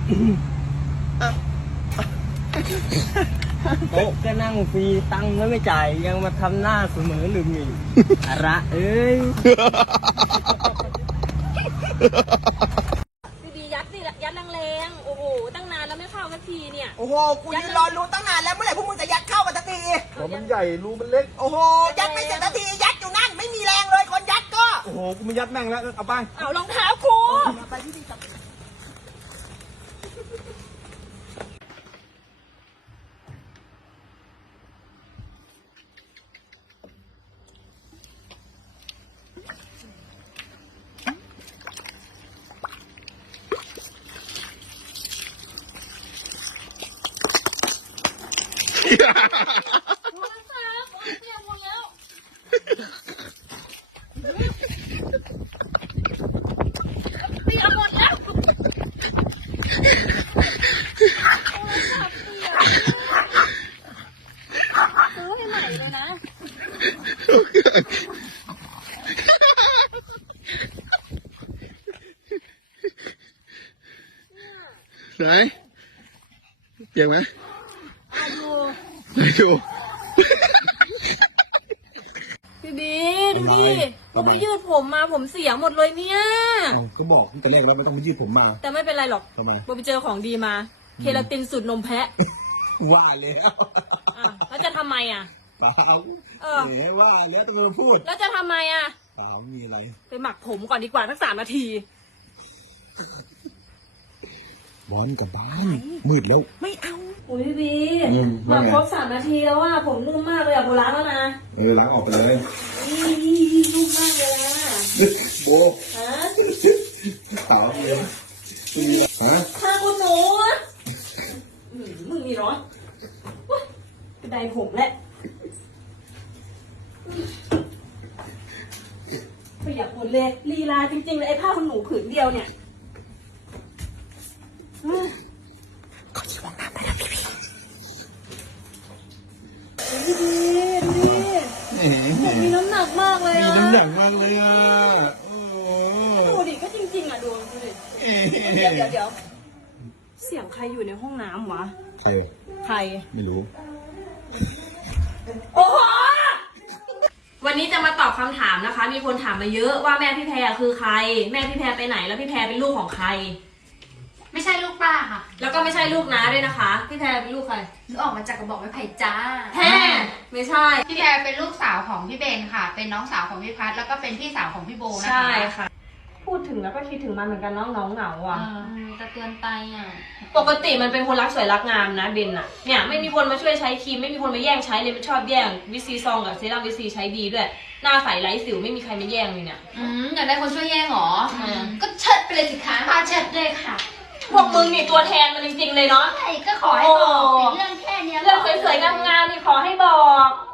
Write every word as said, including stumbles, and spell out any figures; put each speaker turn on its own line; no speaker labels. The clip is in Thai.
โต๊ะก็นั่งฟรีตังค์ไม่จ่ายยังมาทำหน้าเสมอหรือมีอะไรเอ้ย
พี่บียัดสิยัดแรงๆโอ้โหตั้งนานแล้วไม่เข้าสักทีเนี่ย
โอ้โหกูยืนรอรู้ตั้งนานแล้วเมื่อไหร่พวกมึงจะยัดเข้ากันสักที
หัวมันใหญ่รูมันเล็ก
โอ้โหยัดไม่เสร็จสักทียัดอยู่นั่นไม่มีแรงเลยคนยัดก็
โอ้โหกูไม่ยัดแม่งแล้วเอาไป
เอารองเท้าครู
ไปที่ดีจับ
โอ้ยครับโอ้ยเตียงหมดแล้วเตียงหมดแล้วโอ้ยครับเตียงซื้อให้ใหม่เลยนะ
ไหนเปียกไหม
เอาดู
ไปดู
พี่บีดูดิผมไปยืดผมมาผมเสียหมดเลยเนี่ย
ก็บอกตั้งแต่แรกแล้วไม่ต้องไปยืดผมมา
แต่ไม่เป็นไรหรอก
ทำไม
โบไปเจอของดีมาเคลาตินสูตรนมแพะ
ว่าแล้ว
แล้วจะทำไมอ่ะ
เปล่า
เออ
ว่าแล้วต้องมาพูด
แล้วจะทำไมอ่ะ
เปล่ามีอะไร
ไปหมักผมก่อนดีกว่าทั้งสามนาที
บอลกับบ้านมืดแล้ว
ไม่เอา
โอ้ยพี่บีหมักครบสามนาทีแล้วว่าผมนุ่มมากเลยอ่ะโบล้างแล้วนะ
เออล้างออกไปเลย
นี่นุ่มมากเลยอ่ะ
โบ
ฮะ
เปล่าเลยฮะ
ข้าคุณหนูมึงนี่ร้อนกระไดผมแหละไม่อยากบ่นเลยลีลาจริงๆเลยไอ้ผ้าคุณหนูผืนเดียวเนี่ย
ขอชิมน้ำได้แล้วพี่พี่
ดูดิดูดิมีน้ำหนักมากเลย
มีน้ำหนักมากเลยอ่ะ
ดูดิก็จริงๆอ่ะดูดูดิเดี๋ยวเดี๋ยวเดี๋ยวเสียงใครอยู่ในห้องน้ำวะ
ใคร
ใคร
ไม่รู้
โอ้โหวันนี้จะมาตอบคำถามนะคะ มีคนถามมาเยอะว่าแม่พี่แพรคือใครแม่พี่แพรไปไหนแล้วพี่แพรเป็นลูกของใคร
ไม่ใช่ลูกป้าค่ะ
แล้วก็ไม่ใช่ลูกน้าด้วยนะคะพี่แพรเป็นลูกใคร
หนูออกมาจากกระบอกไม้ไผ่จ้า
แท้ไม่ใช่
พี่แพรเป็นลูกสาวของพี่เบนค่ะเป็นน้องสาวของพี่พัทแล้วก็เป็นพี่สาวของพี่โบนะคะ
ใช่ค่ะพูดถึงแล้วก็คิดถึงมันเหมือนกันน้องน้องเหงาอ่ะ
จะเตือนใจอ่ะ
ปกติมันเป็นคนรักสวยรักงามนะเบนอ่ะเนี่ยไม่มีคนมาช่วยใช้ครีมไม่มีคนมาแย่งใช้เลยมันชอบแย่งวิซีซองกับเซรั่มวิซีใช้ดีด้วยหน้าใสไร้สิวไม่มีใครมาแย่งเลยเนี่ย
อืมอยากได้คนช่วยแย่งหรอก็เชิดไปเลยสิคะพาเชิดเลยค่ะ
พวกมึงนี่ตัวแทนมันจริงๆเลยเนาะ
ใช่ก็ขอให้บอกเป็นเรื่องแค่นี้
เรื่องสวยๆงามๆนี่ขอให้บอก